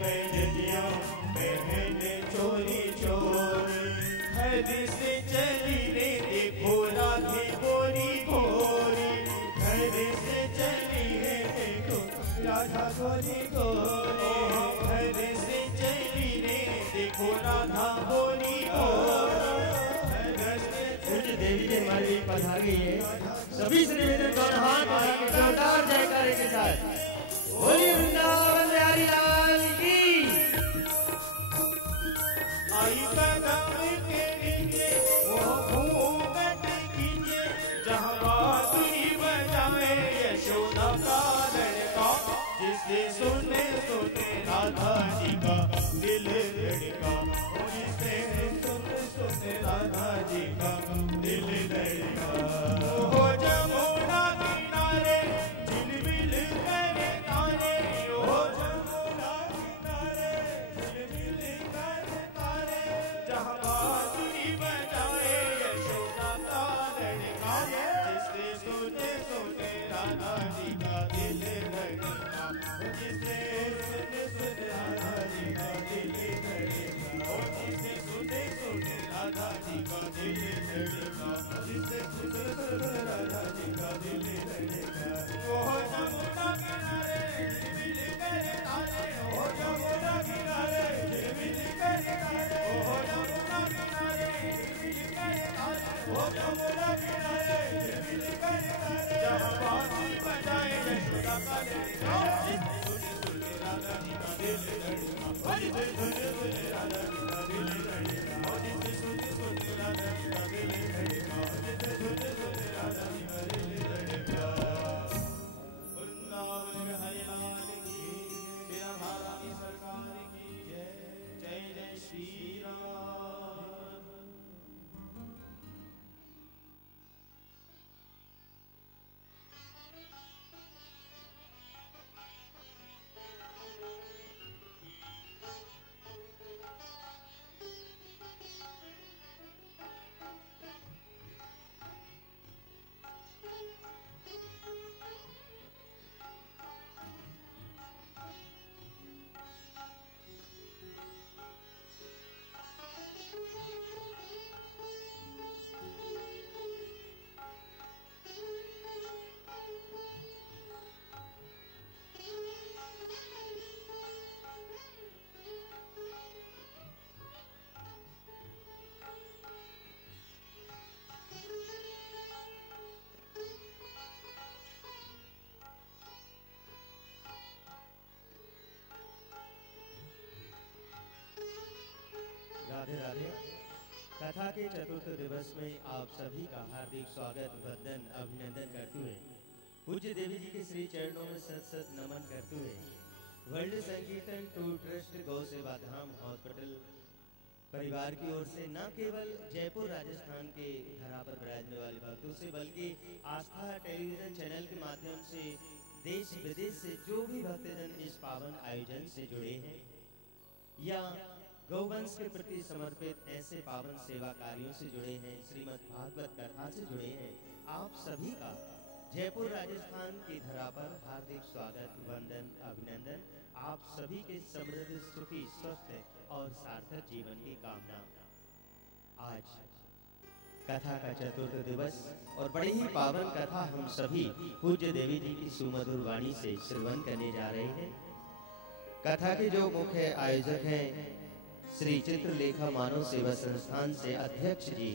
पैजनियों पहने चोरी चोरी, घर से चली रे देखो राधे गोरी गोरी, घर से चली रे देखो राधा गोरी गोरी, घर से चली रे देखो राधा गोरी गोरी। देवी जी हमारे लिए पधारी है, सभी से निवेदन गौरहान भाई के जोरदार जयकारे के साथ बोलिए वृंदावन बिहारी लाल की। आई कदम के नीचे वो घूंघट खींचे, जहाँ बांसुरी बजाए यशोदा का लड़का, जिसे सुने सुने राधा जी का दिल धड़का, जिसे सुने सुने राधा जी का दिल धड़का। हो जमुना किनारे झिलमिल करे तारे, हो जमुना किनारे झिलमिल करे तारे, जहाँ बांसुरी बजाए यशोदा का लड़का, जिसे सुने सुने राधा जी का दिल धड़का, जिसे सुने सुने राधा जी का दिल धड़का, जिसे सुने सुने राधा जी का दिल धड़का, जिसे सुने सुने राधा जी का दिल धड़का। हो जमुना किनारे झिलमिल करे तारे, हो जमुना किनारे झिलमिल करे तारे, हो जमुना किनारे झिलमिल करे तारे, हो जमुना किनारे झिलमिल करे तारे, जहाँ बांसुरी बजाए यशोदा का लड़का, जिसे सुने सुने राधा जी का दिल धड़का, जिसे सुने सुने राधा जी का दिल धड़का, जिसे सुने सुने राधा जी का दिल धड़का, जिसे सुने सुने राधा जी का दिल धड़का। वृंदावन हरि लाल की, तेरा महारानी सरकार की जय, जय जय श्री राम। राधे राधे। कथा के चतुर्थ दिवस में आप सभी का हार्दिक स्वागत, वंदन, अभिनंदन करते हुए पूज्य देवी जी के श्री चरणों में सत सत नमन करते हुए वर्ल्ड संकीर्तन टू ट्रस्ट गौ सेवा धाम हॉस्पिटल परिवार की ओर से न केवल जयपुर राजस्थान के धरा पर विराजने वाले भक्तों से, बल्कि आस्था टेलीविजन चैनल के माध्यम से देश विदेश से जो भी भक्तजन इस पावन आयोजन से जुड़े हैं या गौवंश के प्रति समर्पित ऐसे पावन सेवा कार्यों से जुड़े हैं, श्रीमद् भागवत कथा से जुड़े हैं, आप सभी का जयपुर राजस्थान की धरा पर हार्दिक स्वागत, वंदन, अभिनंदन। आप सभी के समृद्ध, सुखी, स्वस्थ और सार्थक जीवन की कामना। आज कथा का चतुर्थ दिवस और बड़ी ही पावन कथा हम सभी पूज्य देवी जी की सुमधुर वाणी से श्रवण करने जा रहे हैं। कथा के जो मुख्य आयोजक हैं श्री चित्रलेखा मानव सेवा संस्थान से अध्यक्ष जी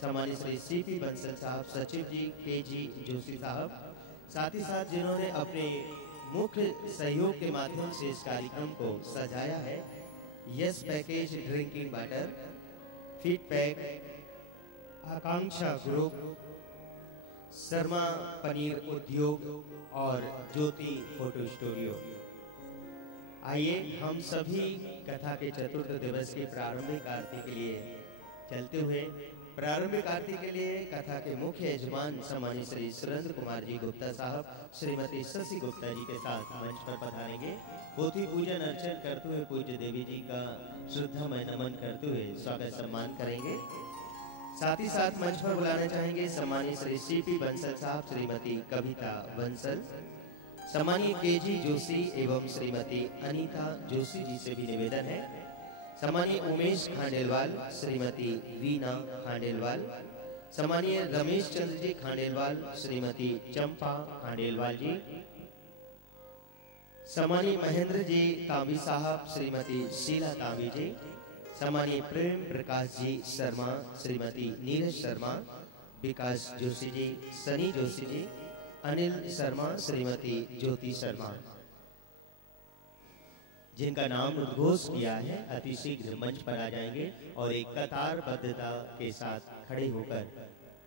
सम्मानित श्री सीपी बंसल साहब, सचिव जी के.जी. जोशी साहब, साथ ही साथ जिन्होंने अपने मुख्य सहयोग के माध्यम से इस कार्यक्रम को सजाया है, yes package drinking water, feedback, Akanksha group, Sharma Paneer Udyog और ज्योति फोटो स्टूडियो। आइए हम सभी कथा के चतुर्थ दिवस की प्रारंभिक आरती के लिए चलते हुए प्रारंभिक आरती के लिए कथा के मुख्य यजमान सम्मानित श्री सुरेंद्र कुमार जी गुप्ता साहब, श्रीमती शशि गुप्ता जी के साथ मंच पर पधारेंगे। पोथी पूजन अर्चन करते हुए पूज्य देवी जी का श्रद्धामय नमन करते हुए स्वागत सम्मान करेंगे। साथ ही साथ मंच पर बुलाना चाहेंगे सम्मानित श्री सीपी बंसल साहब, श्रीमती कविता बंसल, सम्मानीय केजी जोशी एवं श्रीमती अनीता जोशी जी से भी निवेदन है। सम्मानीय उमेश खांडेलवाल, श्रीमती वीना खांडेलवाल, सम्मानीय रमेश चंद्र जी खांडेलवाल, श्रीमती चंपा खांडेलवाल जी, सम्मानीय महेंद्र जी तांबी साहब, श्रीमती शीला तांबी जी, सम्मानीय प्रेम प्रकाश जी शर्मा, श्रीमती नीरज शर्मा, विकास जोशी जी, सनी जोशी जी, अनिल शर्मा, श्रीमती ज्योति शर्मा, जिनका नाम उद्घोष किया है अति शीघ्र मंच पर आ जाएंगे और एक कतारबद्धता के साथ खड़े होकर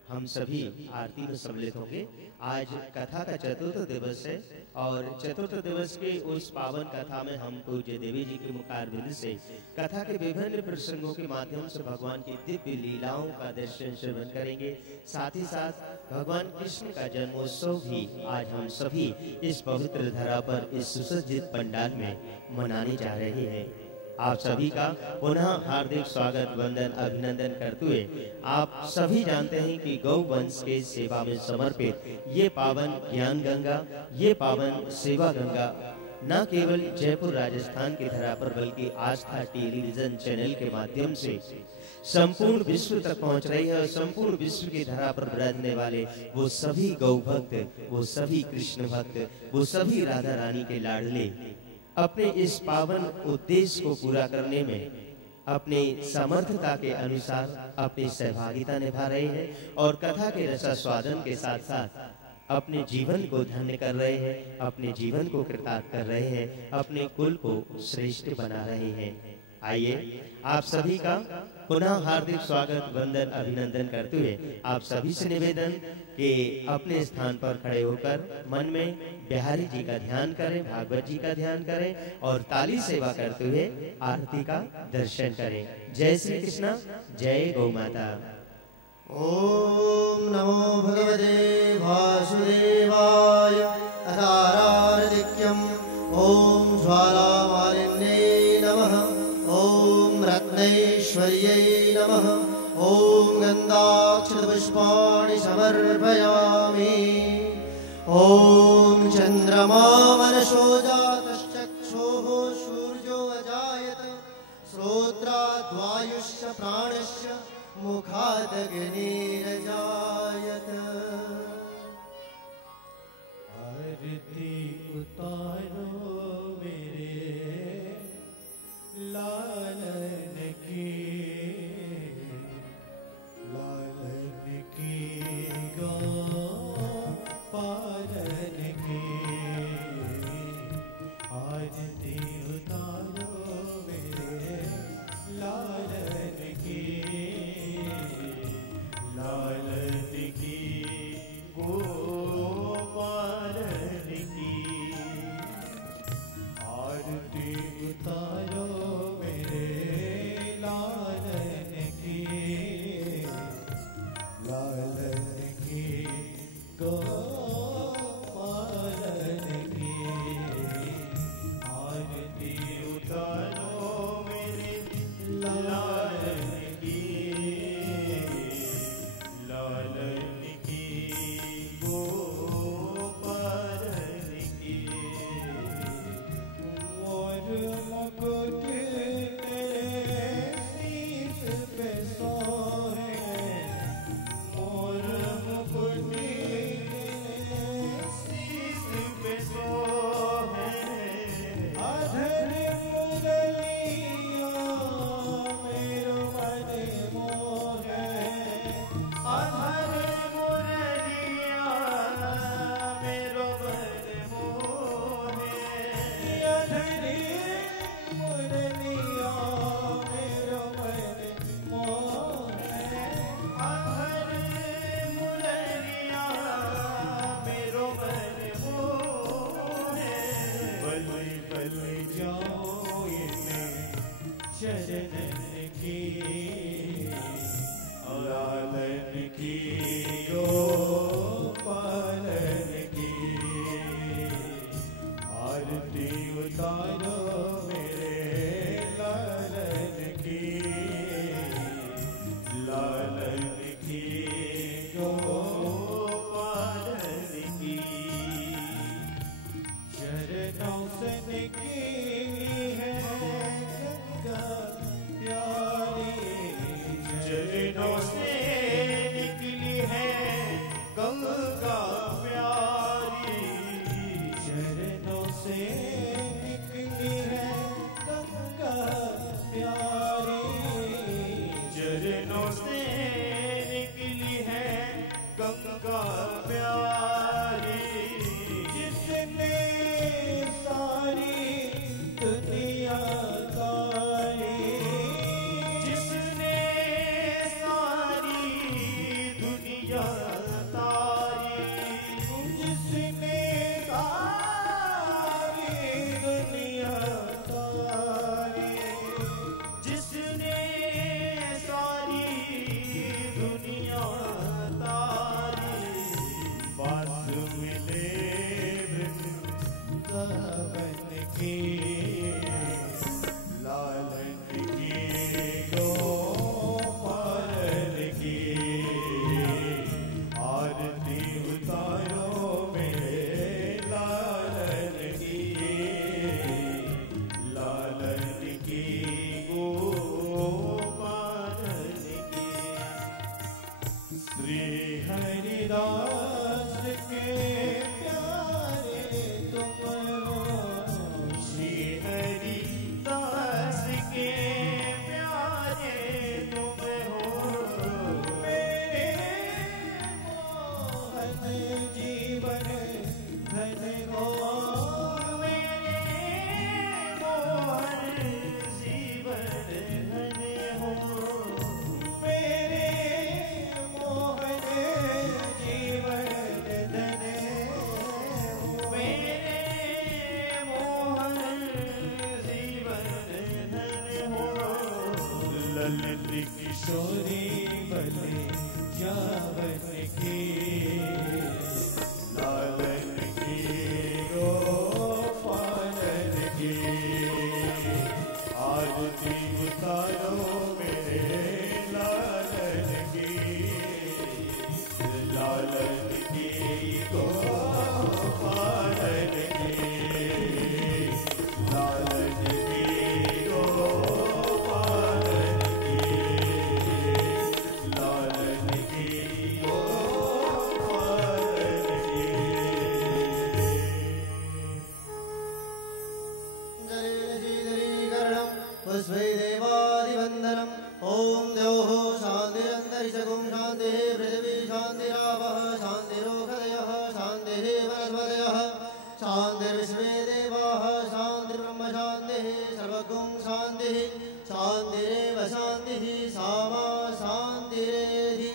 हम सभी आरती में सम्मिलित होंगे। आज कथा का चतुर्थ दिवस है और चतुर्थ दिवस के उस पावन कथा में हम पूज्य देवी जी के मुखारबिंद से कथा के विभिन्न प्रसंगों के माध्यम से भगवान की दिव्य लीलाओं का दर्शन श्रवण करेंगे। साथ ही साथ भगवान कृष्ण का जन्मोत्सव भी आज हम सभी इस पवित्र धरा पर इस सुसज्जित पंडाल में मनाने जा रहे हैं। आप सभी का पुनः हार्दिक स्वागत, वंदन, अभिनंदन करते हुए आप सभी जानते हैं कि गौ वंश के सेवा में समर्पित ये पावन ज्ञान गंगा, ये पावन सेवा गंगा न केवल जयपुर राजस्थान की धरा पर बल्कि आस्था टेलीविजन चैनल के माध्यम से संपूर्ण विश्व तक पहुंच रही है। संपूर्ण विश्व की धरा पर विराजने वाले वो सभी गौ भक्त, वो सभी कृष्ण भक्त, वो सभी राधा रानी के लाडले अपने इस पावन उद्देश्य को पूरा करने में अपनी समर्थता के अनुसार अपनी सहभागिता निभा रहे हैं और कथा के रसास्वादन के साथ साथ अपने जीवन को धन्य कर रहे हैं, अपने जीवन को कृतार्थ कर रहे हैं, अपने कुल को श्रेष्ठ बना रहे हैं। आइए आप सभी का पुनः हार्दिक स्वागत, वंदन, अभिनंदन करते हुए आप सभी से निवेदन कि अपने स्थान पर खड़े होकर मन में बिहारी जी का ध्यान करें, भागवत जी का ध्यान करें और ताली सेवा करते हुए आरती का दर्शन करें। जय श्री कृष्ण, जय गौ माता। ओम नमो भगवते वासुदेवाय अधारार्दिक्यम ओम ज्वालामालिन्ये नमः ओम रत्नैश्वर्यै नमः ओम गन्धाक्षतपुष्पाणि समर्पयामि ओम चन्द्रमा मनसो जातश्चक्षुः सूर्यो अजायत श्रोत्राद्वायुश्च प्राणश्च मुखादग्निरजायत। आरती उतारो मेरे लालन की, लालन की गौ पालन की। आरती उतारो मेरे लालन की, लालन की गो पालन की। आरती उतारो मेरे लालन की, लालन की गो पालन की। आरती उतारो मेरे लालन की, लालन की गो पालन की। मोर मुकुट तेरे शीश पे सोहे, मोर मुकुट तेरे शीश पे सोहे। अधर मुरलिया मेरो मन मोहे, अधर मुरलिया मेरो मन मोहे। अधर मुरलिया मेरो मन मोहे, अधर मुरलिया मेरो मन मोहे। बल बल जाओ ये शरण की, लालन की गो पालन की। आरती उतारो मेरे लालन की, लालन की गो पालन की। त्रिकिशोरी बने जावन के लालन की गोपालन की आरती उतारो मेरे लालन की गोपालन की लालन की गोपालन की लालन की गोपालन की जलेशीतलीकरणं पुष्पै देवादिवन्दनम् ॐ द्यौः शान्तिरन्तरिक्षगुं शान्तिः पृथिवी शान्तिरावः शान्तिरोषधयः शान्तिः वनस्पतयः शान्तिर्विश्वे देवाः शान्तिर्ब्रह्म शान्तिः सर्वगुं शान्तिः शान्तिरेव शान्तिः सा मा शान्तिरेधि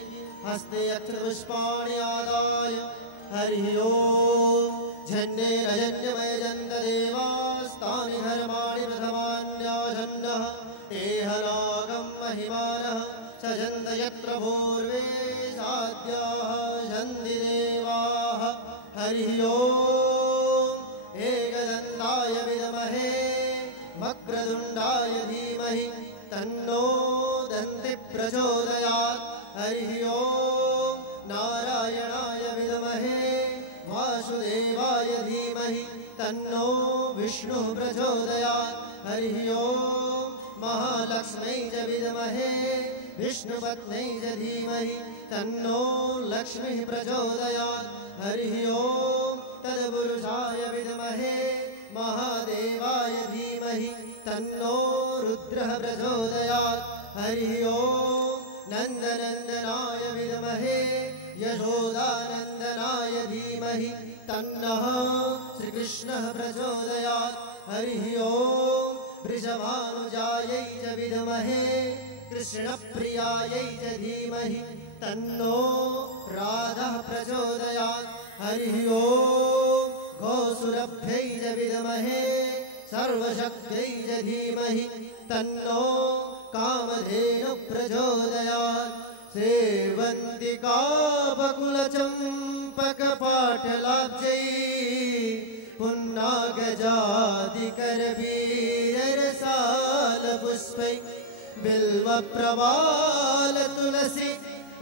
हस्ते अक्षपुष्पाणि आदाय हरिः ओम् झण्डेन जन्यमयजन्तदेवास्तानि धर्माणि प्रथमान्यासन्नः एहनागं महिमानः सजन्त यत्र पूर्वे साद्याः सन्ति देवाः हरिः ओम् एकदन्ताय विद्महे वक्रतुण्डाय धीमहि तन्नो दन्ति प्रचोदयात् हरिः ओम् नारायणाय विद्महे वासुदेवाय धीमहि तन्नो विष्णुः प्रचोदयात् हरिः ओम् महालक्ष्मै च विद्महे विष्णुपत्न्यै च धीमहि तन्नो लक्ष्मीः प्रचोदयात् हरिः ओम् तत्पुरुषाय विद्महे महादेवाय धीमहि तन्नो रुद्रः प्रचोदयात् हरिः ओम् नन्दनन्दनाय विद्महे यशोदानन्दनाय धीमहि तन्नः श्रीकृष्णः प्रचोदयात् हरिः ओम् वृषभानुजायै च विद्महे कृष्णप्रियायै च धीमहि तन्नो राधः प्रचोदयात् हरिः ओम् गोसुरभ्यै च विद्महे सर्वशक्त्यै च धीमहि तन्नो कामधेनुः प्रचोदयात् सेवन्तिकापकुलचम्पकपाटलाब्जै पुन्नागजादिकरवीररसालपुष्पै बिल्वप्रवालतुलसी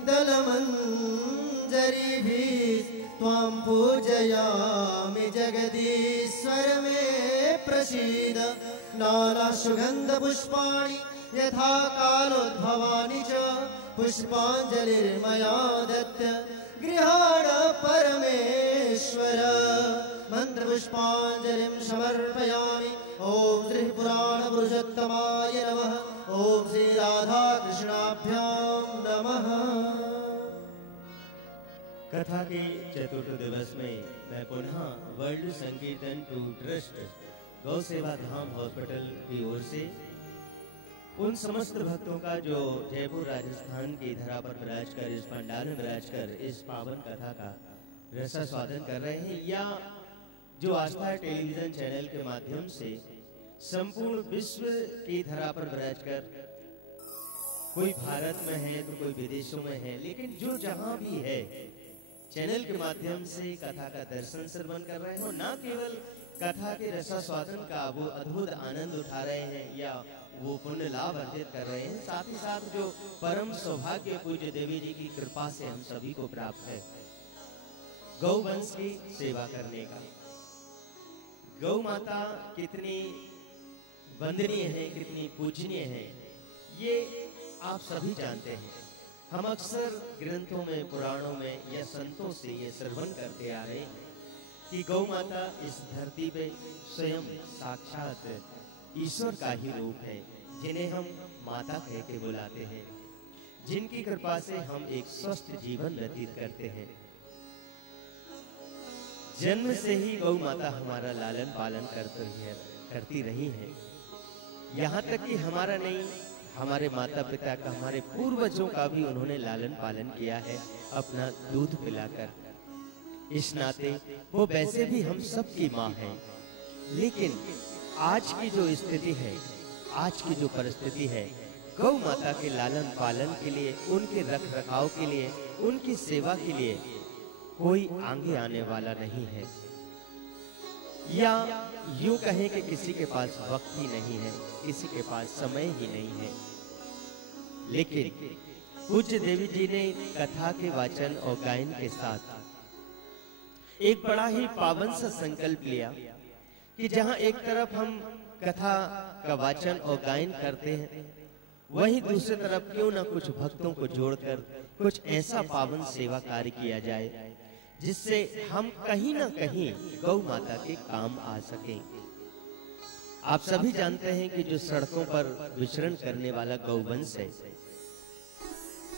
दलमञ्जरीभिः त्वां पूजयामि जगदीश्वर मे प्रसीद नानासुगन्धपुष्पाणि यथा कालोद्भवानि च पुष्पाञ्जलिर्मया दत्त गृहाण परमेश्वर मन्त्रपुष्पाञ्जलिं समर्पयामि ॐ श्रीपुराणपुरुषोत्तमाय नमः ॐ श्रीराधाकृष्णाभ्यां नमः। कथा के चतुर्थ दिवस में मैं पुनः वर्ल्ड संकीर्तन टू ट्रस्ट गौ सेवा धाम हॉस्पिटल की ओर से उन समस्त भक्तों का जो जयपुर राजस्थान की धरा पर विराज कर इस पंडाल में विराज कर इस पावन कथा का रसास्वादन कर रहे हैं, या जो आस्था टेलीविजन चैनल के माध्यम से संपूर्ण विश्व की धरा पर विराज कर, कोई भारत में है तो कोई विदेशों में है, लेकिन जो जहां भी है चैनल के माध्यम से कथा का दर्शन श्रवण कर रहे हैं और न केवल कथा के रसास्वादन का वो अद्भुत आनंद उठा रहे हैं या वो पुण्य लाभ अर्जित कर रहे हैं, साथ ही साथ जो परम सौभाग्य पूज्य देवी जी की कृपा से हम सभी को प्राप्त है गौ वंश की सेवा करने का। गौ माता कितनी वंदनीय है, कितनी पूजनीय है, ये आप सभी जानते हैं। हम अक्सर ग्रंथों में, पुराणों में या संतों से ये श्रवण करते आ रहे हैं कि गौ माता इस धरती पे स्वयं साक्षात ईश्वर का ही रूप है, जिन्हें हम माता कह के बुलाते हैं, जिनकी कृपा से हम एक स्वस्थ जीवन व्यतीत करते हैं। जन्म से ही गौ माता हमारा लालन पालन करती रही है, यहाँ तक कि हमारा नहीं, हमारे माता पिता का, हमारे पूर्वजों का भी उन्होंने लालन पालन किया है अपना दूध पिलाकर। इस नाते वो वैसे भी हम सब की माँ है। लेकिन आज की जो स्थिति है, आज की जो परिस्थिति है, गौ माता के लालन पालन के लिए, उनके रख रखाव के लिए, उनकी सेवा के लिए कोई आगे आने वाला नहीं है, या यूं कहें कि किसी के पास वक्त ही नहीं है, किसी के पास समय ही नहीं है। लेकिन पूज्य देवी जी ने कथा के वाचन और गायन के साथ एक बड़ा ही पावन सा संकल्प लिया कि जहां एक तरफ हम कथा का वाचन और गायन करते हैं, वहीं दूसरी तरफ क्यों ना कुछ भक्तों को जोड़कर कुछ ऐसा पावन सेवा कार्य किया जाए जिससे हम कहीं ना कहीं गौ माता के काम आ सकें। आप सभी जानते हैं कि जो सड़कों पर विचरण करने वाला गौवंश है,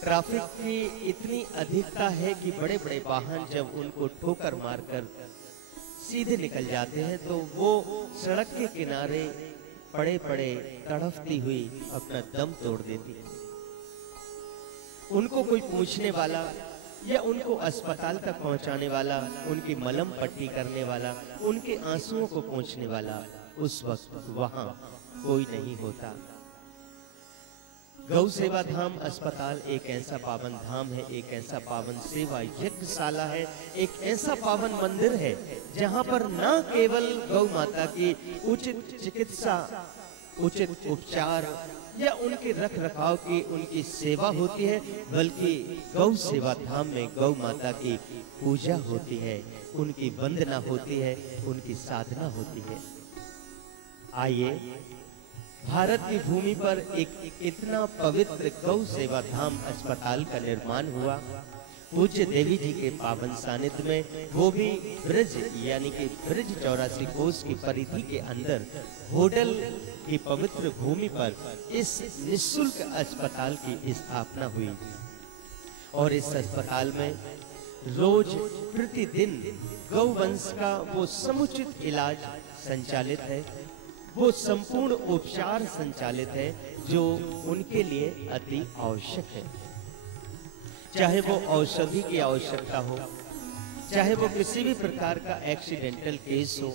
ट्रैफिक की इतनी अधिकता है कि बड़े बड़े वाहन जब उनको ठोकर मारकर सीधे निकल जाते हैं तो वो सड़क के किनारे पड़े पड़े तड़फती हुई अपना दम तोड़ देती है। उनको कोई पूछने वाला या उनको अस्पताल तक पहुंचाने वाला, उनकी मलहम पट्टी करने वाला, उनके आंसुओं को पोंछने वाला उस वक्त वहां कोई नहीं होता। गौ सेवा धाम अस्पताल एक ऐसा पावन धाम है, एक ऐसा पावन सेवा यज्ञशाला है, एक ऐसा पावन मंदिर है जहां पर न केवल गौ माता की उचित चिकित्सा, उचित उपचार या उनके रख रखाव की उनकी सेवा होती है, बल्कि गौ सेवा धाम में गौ माता की पूजा होती है, उनकी वंदना होती है, उनकी साधना होती है। आइए, भारत की भूमि पर एक इतना पवित्र गौ सेवा धाम अस्पताल का निर्माण हुआ पूज्य देवी जी के पावन सानिध्य में, वो भी ब्रज यानी कि ब्रज 84 कोस की परिधि के अंदर होडल की पवित्र भूमि पर इस निःशुल्क अस्पताल की स्थापना हुई। और इस अस्पताल में रोज प्रतिदिन गौवंश का वो समुचित इलाज संचालित है, वो संपूर्ण उपचार संचालित है जो उनके लिए अति आवश्यक है। चाहे वो औषधि की आवश्यकता हो, चाहे वो किसी भी प्रकार का एक्सीडेंटल केस हो,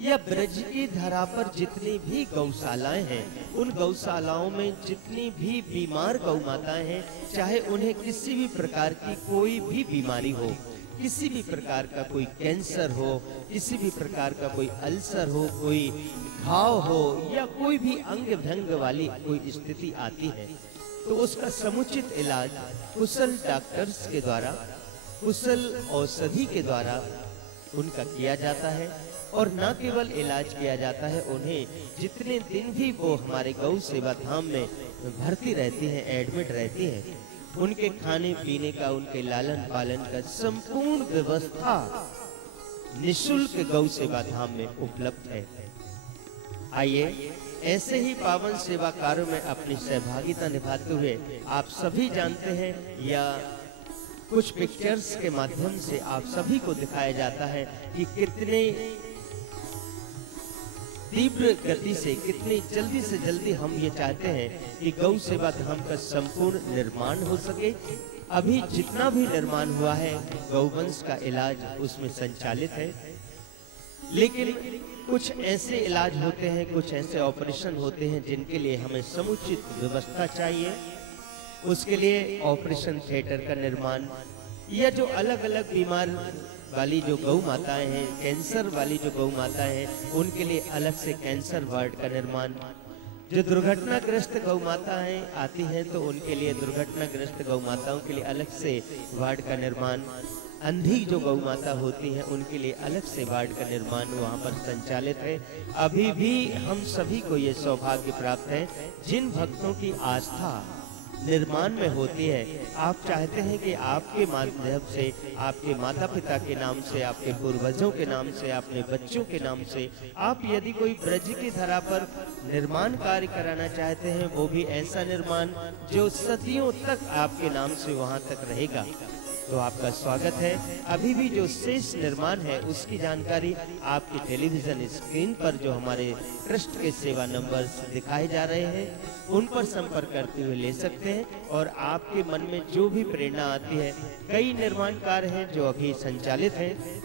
या ब्रज की धरा पर जितनी भी गौशालाएं हैं, उन गौशालाओं में जितनी भी बीमार गौ माताएं हैं, चाहे उन्हें किसी भी प्रकार की कोई भी बीमारी हो, किसी भी प्रकार का कोई कैंसर हो, किसी भी प्रकार का कोई अल्सर हो, कोई घाव हो, या कोई भी अंग भंग वाली कोई स्थिति आती है, तो उसका समुचित इलाज कुशल डॉक्टर्स के द्वारा, कुशल औषधि के द्वारा उनका किया जाता है। और न केवल इलाज किया जाता है, उन्हें जितने दिन भी वो हमारे गौ सेवा धाम में भर्ती रहती हैं, एडमिट रहती हैं, उनके खाने पीने का, उनके लालन पालन का संपूर्ण व्यवस्था निःशुल्क गौ सेवा धाम में उपलब्ध है। आइए, ऐसे ही पावन सेवा कार्यों में अपनी सहभागिता निभाते हुए आप सभी जानते हैं, या कुछ पिक्चर्स के माध्यम से आप सभी को दिखाया जाता है कि कितने तीव्र गति से, कितनी जल्दी से जल्दी हम ये चाहते हैं कि गौ सेवा धाम का संपूर्ण निर्माण हो सके। अभी जितना भी निर्माण हुआ है, गौवंश का इलाज उसमें संचालित है, लेकिन कुछ ऐसे इलाज होते हैं, कुछ ऐसे ऑपरेशन होते हैं जिनके लिए हमें समुचित व्यवस्था चाहिए। उसके लिए ऑपरेशन थिएटर का निर्माण, या जो अलग अलग बीमार वाली जो गौ माताएं हैं, कैंसर वाली जो गौ माताएं हैं, उनके लिए अलग से कैंसर वार्ड का निर्माण। जो दुर्घटनाग्रस्त गौ माताएं आती हैं तो उनके लिए दुर्घटनाग्रस्त गौ माताओं के लिए अलग से वार्ड का निर्माण। अंधी जो गौ माता होती हैं उनके लिए अलग से वार्ड का निर्माण वहाँ पर संचालित है। अभी भी हम सभी को ये सौभाग्य प्राप्त है, जिन भक्तों की आस्था निर्माण में होती है, आप चाहते हैं कि आपके माध्यम से, आपके माता पिता के नाम से, आपके पूर्वजों के नाम से, अपने बच्चों के नाम से, आप यदि कोई ब्रज की धरा पर निर्माण कार्य कराना चाहते हैं, वो भी ऐसा निर्माण जो सदियों तक आपके नाम से वहां तक रहेगा, तो आपका स्वागत है। अभी भी जो शेष निर्माण है उसकी जानकारी आपकी टेलीविजन स्क्रीन पर जो हमारे ट्रस्ट के सेवा नंबर दिखाए जा रहे हैं उन पर संपर्क करते हुए ले सकते हैं। और आपके मन में जो भी प्रेरणा आती है, कई निर्माण कार्य हैं जो अभी संचालित हैं,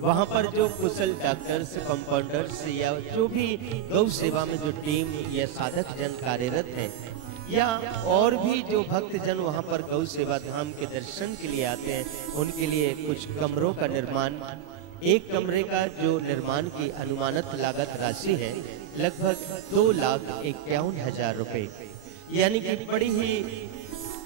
वहां पर जो कुशल डॉक्टर्स, कंपाउंडर्स या जो भी गौ सेवा में जो टीम या साधक जन कार्यरत हैं, या और भी जो भक्तजन वहां पर गौ सेवा धाम के दर्शन के लिए आते हैं, उनके लिए कुछ कमरों का निर्माण, एक कमरे का जो निर्माण की अनुमानित लागत राशि है लगभग 2,51,000 रुपए। यानी कि बड़ी ही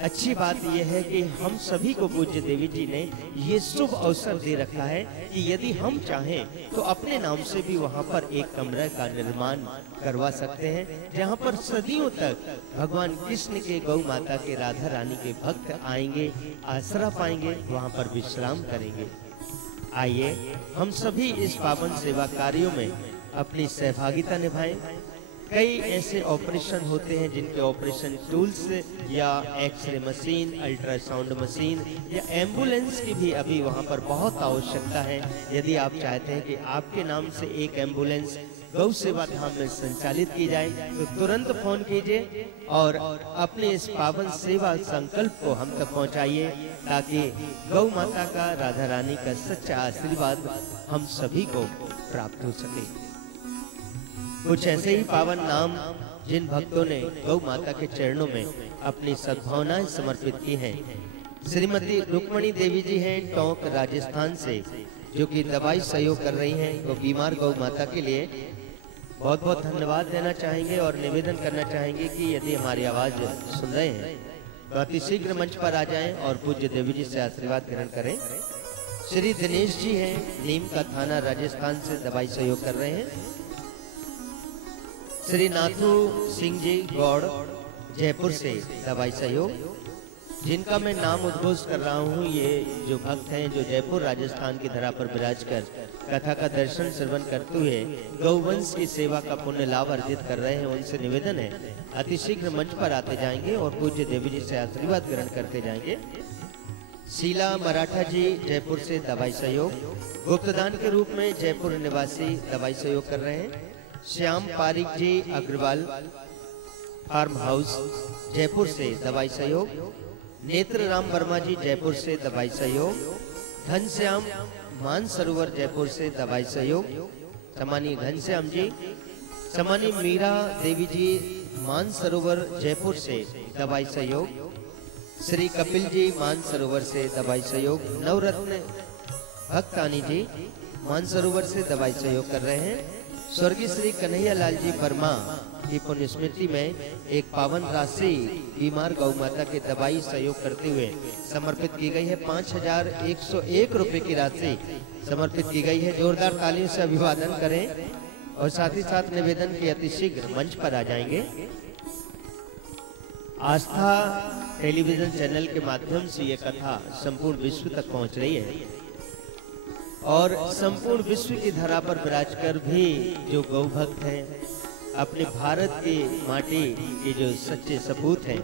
अच्छी बात यह है कि हम सभी को पूज्य देवी जी ने ये शुभ अवसर दे रखा है कि यदि हम चाहें तो अपने नाम से भी वहां पर एक कमरे का निर्माण करवा सकते हैं, जहां पर सदियों तक भगवान कृष्ण के गौ माता के राधा रानी के भक्त आएंगे, आसरा पाएंगे, वहां पर विश्राम करेंगे। आइए हम सभी इस पावन सेवा कार्यों में अपनी सहभागिता निभाएं। कई ऐसे ऑपरेशन होते हैं जिनके ऑपरेशन टूल्स या एक्सरे मशीन, अल्ट्रासाउंड मशीन या एम्बुलेंस की भी अभी वहां पर बहुत आवश्यकता है। यदि आप चाहते हैं कि आपके नाम से एक एम्बुलेंस गौ सेवा धाम में संचालित की जाए तो तुरंत फोन कीजिए और अपने इस पावन सेवा संकल्प को हम तक पहुंचाइए, ताकि गौ माता का, राधा रानी का सच्चा आशीर्वाद हम सभी को प्राप्त हो सके। कुछ ऐसे ही पावन नाम जिन भक्तों ने गौ माता के चरणों में अपनी सद्भावनाएं समर्पित की हैं। श्रीमती रुक्मणी देवी जी हैं टोंक राजस्थान से, जो कि दवाई सहयोग कर रही हैं तो बीमार गौ माता के लिए बहुत बहुत धन्यवाद देना चाहेंगे और निवेदन करना चाहेंगे कि यदि हमारी आवाज सुन रहे हैं तो अति शीघ्र मंच पर आ जाएं और पूज्य देवी जी से आशीर्वाद ग्रहण करें। श्री दिनेश जी हैं नीम का थाना राजस्थान से दवाई सहयोग कर रहे हैं। श्री नाथू सिंह जी गौड़ जयपुर से दवाई सहयोग, जिनका मैं नाम उद्घोष कर रहा हूँ। ये जो भक्त हैं जो जयपुर राजस्थान की धरा पर विराज कर कथा का दर्शन श्रवण करते हुए गौवंश की सेवा का पुण्य लाभ अर्जित कर रहे हैं, उनसे निवेदन है अति शीघ्र मंच पर आते जाएंगे और पूज्य देवी जी से आशीर्वाद ग्रहण करते जाएंगे। शीला मराठा जी जयपुर से दवाई सहयोग, गुप्तदान के रूप में जयपुर निवासी दवाई सहयोग कर रहे हैं। श्याम पारिक जी अग्रवाल फार्म हाउस जयपुर से दवाई सहयोग। नेत्र राम वर्मा जी जयपुर से दवाई सहयोग। घनश्याम मानसरोवर जयपुर से दवाई सहयोग। समानी घनश्याम जी। समानी मीरा देवी जी मानसरोवर जयपुर से दवाई सहयोग। श्री कपिल जी मानसरोवर से दवाई सहयोग। नवरत्न भक्तानी जी मानसरोवर से दवाई सहयोग कर रहे हैं। स्वर्गीय श्री कन्हैया लाल जी वर्मा की पुण्य स्मृति में एक पावन राशि बीमार गौ माता के दवाई सहयोग करते हुए समर्पित की गई है। 5,101 रुपए की राशि समर्पित की गई है। जोरदार तालियों से अभिवादन करें और साथ ही साथ निवेदन की अति शीघ्र मंच पर आ जाएंगे। आस्था टेलीविजन चैनल के माध्यम से ये कथा संपूर्ण विश्व तक पहुंच रही है और संपूर्ण विश्व की धरा पर विराज कर भी जो गौ भक्त हैं, अपने भारत की माटी के जो सच्चे सपूत हैं,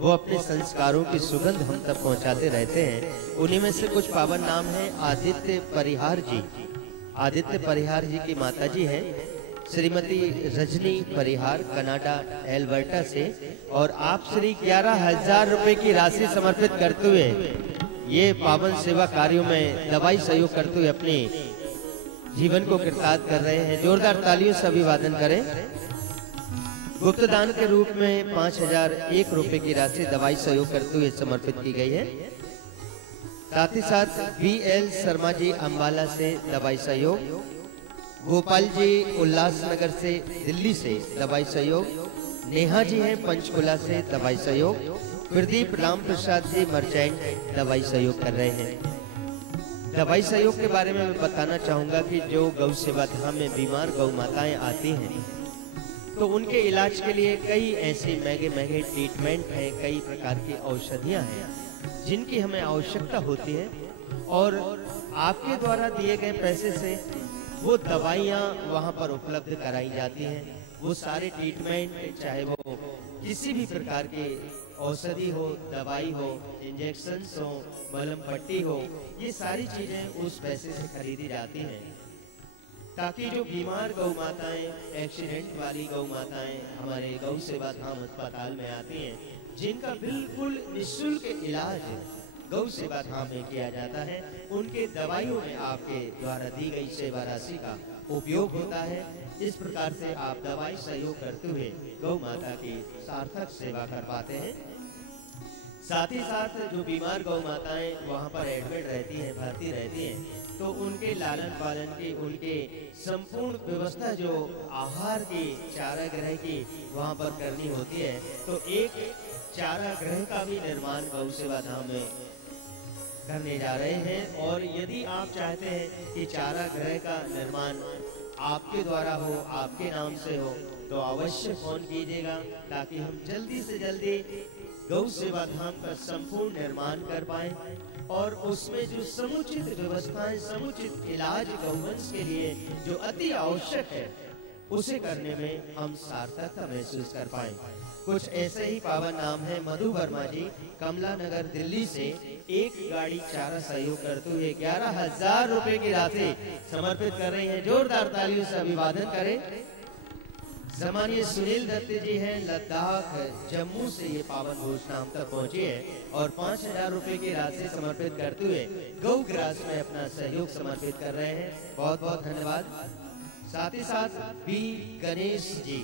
वो अपने संस्कारों की सुगंध हम तक पहुंचाते रहते हैं। उन्हीं में से कुछ पावन नाम है आदित्य परिहार जी। आदित्य परिहार जी की माता जी हैं श्रीमती रजनी परिहार, कनाडा एल्बर्टा से, और आप श्री 11,000 रुपए की राशि समर्पित करते हुए ये पावन सेवा कार्यों में दवाई सहयोग करते हुए अपने जीवन को कृतार्थ कर रहे हैं। जोरदार तालियों से अभिवादन करें। गुप्तदान के रूप में 5,001 रुपए की राशि दवाई सहयोग करते हुए समर्पित की गई है। साथ ही साथ BL शर्मा जी अम्बाला से दवाई सहयोग। गोपाल जी उल्लासनगर से दिल्ली से दवाई सहयोग। नेहा जी हैं पंचकुला से दवाई सहयोग। प्रदीप राम प्रसाद जी मर्चेंट दवाई सहयोग कर रहे हैं। दवाई सहयोग के बारे में मैं बताना चाहूंगा कि जो गौ सेवा धाम में बीमार गौ माताएं आती हैं तो उनके इलाज के लिए कई ऐसे महंगे ट्रीटमेंट हैं, कई प्रकार की औषधियां हैं जिनकी हमें आवश्यकता होती है और आपके द्वारा दिए गए पैसे से वो दवाइयाँ वहाँ पर उपलब्ध कराई जाती हैं। वो सारे ट्रीटमेंट, चाहे वो किसी भी प्रकार के औषधि हो, दवाई हो, इंजेक्शन हो, मलहम पट्टी हो, ये सारी चीजें उस पैसे से खरीदी जाती हैं, ताकि जो बीमार गौ माताएं, एक्सीडेंट वाली गौ माताएं हमारे गौ सेवा धाम अस्पताल में आती हैं, जिनका बिल्कुल निःशुल्क इलाज गौ सेवा धाम में किया जाता है, उनके दवाइयों में आपके द्वारा दी गई सेवा राशि का उपयोग होता है। इस प्रकार से आप दवाई सहयोग करते हुए गौ माता की सार्थक सेवा कर पाते हैं। साथ ही साथ जो बीमार गौ माताएं वहाँ पर एडमिट रहती हैं, भर्ती रहती हैं, तो उनके लालन पालन की, उनके संपूर्ण व्यवस्था जो आहार की, चारा गृह की वहाँ पर करनी होती है, तो एक चारा गृह का भी निर्माण गौ सेवा धाम में करने जा रहे हैं। और यदि आप चाहते हैं कि चारा गृह का निर्माण आपके द्वारा हो, आपके नाम से हो, तो अवश्य फोन कीजिएगा ताकि हम जल्दी से जल्दी गौ सेवा धाम का संपूर्ण निर्माण कर पाए और उसमें जो समुचित व्यवस्थाएं, समुचित इलाज गौवंश के लिए जो अति आवश्यक है, उसे करने में हम सार्थकता महसूस कर पाए। कुछ ऐसे ही पावन नाम है। मधु वर्मा जी कमला नगर दिल्ली से एक गाड़ी चारा सहयोग करते हुए 11,000 रुपए की राशि समर्पित कर रहे हैं। जोरदार तालियों से अभिवादन करें। सम्मानीय सुनील दत्त जी हैं लद्दाख जम्मू से ये पावन घोषणा हम तक पहुंची है और 5,000 रुपए की राशि समर्पित करते हुए गौ ग्रास में अपना सहयोग समर्पित कर रहे हैं। बहुत बहुत धन्यवाद। साथ ही साथ बी गणेश जी,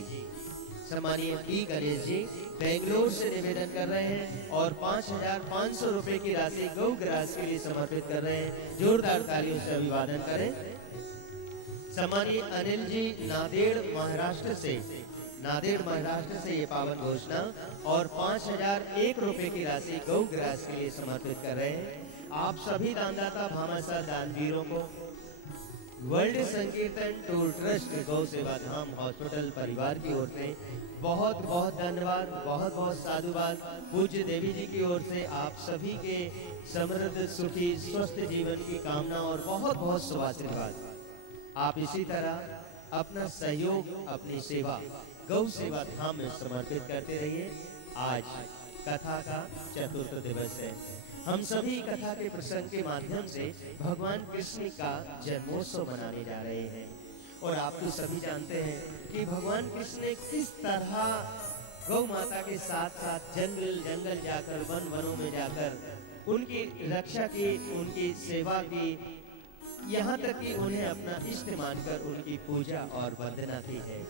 सम्मानीय बी गणेश जी बेंगलोर से निवेदन कर रहे हैं और 5,500 रुपए की राशि गौ ग्रास के लिए समर्पित कर रहे हैं। जोरदार तालियों से अभिवादन करें। सम्मानीय अनिल जी नांदेड़ महाराष्ट्र से ये पावन घोषणा और 5,001 रुपए की राशि गौ ग्रास के लिए समर्पित कर रहे हैं। आप सभी दानदाता भामाशाह दानवीरों को वर्ल्ड संकीर्तन टूर ट्रस्ट गौ सेवा धाम हॉस्पिटल परिवार की ओर से बहुत बहुत धन्यवाद, बहुत बहुत साधुवाद। पूज्य देवी जी की ओर से आप सभी के समृद्ध, सुखी, स्वस्थ जीवन की कामना और बहुत बहुत शुभाशीर्वाद। आप इसी तरह अपना सहयोग, अपनी सेवा गौ सेवा धाम में समर्पित करते रहिए। आज कथा का चतुर्थ दिवस है। हम सभी कथा के प्रसंग के माध्यम से भगवान कृष्ण का जन्मोत्सव मनाने जा रहे हैं और आप तो सभी जानते हैं कि भगवान कृष्ण ने किस तरह गौ माता के साथ साथ जंगल जंगल जाकर, वन वनों में जाकर उनकी रक्षा की, उनकी सेवा की, यहाँ तक कि उन्हें अपना इष्ट मानकर उनकी पूजा और वंदना की है।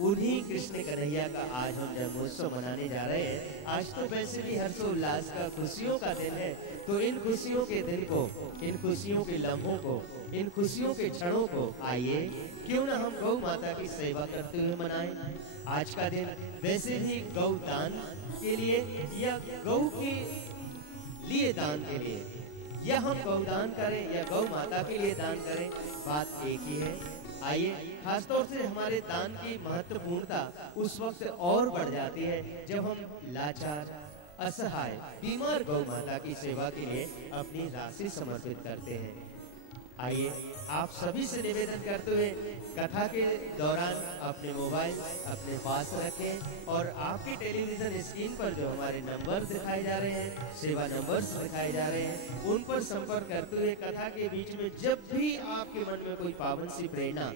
उन्हीं कृष्ण कन्हैया का आज हम जन्मोत्सव मनाने जा रहे हैं। आज तो वैसे भी हर्षोल्लास का, खुशियों का दिन है, तो इन खुशियों के दिन को, इन खुशियों के लम्हों को, इन खुशियों के क्षणों को आइए क्यों ना हम गौ माता की सेवा करते हुए मनाएं। आज का दिन वैसे भी गौ दान के लिए या गौ के लिए दान के लिए, या हम गौदान करें या गौ माता के लिए दान करें, बात एक ही है। आइए, खासतौर से हमारे दान की महत्वपूर्णता उस वक्त और बढ़ जाती है जब हम लाचार, असहाय, बीमार गौ माता की सेवा के लिए अपनी राशि समर्पित करते हैं। आइए, आप सभी से निवेदन करते हुए कथा के दौरान अपने मोबाइल अपने पास रखें और आपकी टेलीविजन स्क्रीन पर जो हमारे नंबर दिखाए जा रहे हैं, सेवा नंबर्स दिखाए जा रहे हैं, उन पर संपर्क करते हुए कथा के बीच में जब भी आपके मन में कोई पावन सी प्रेरणा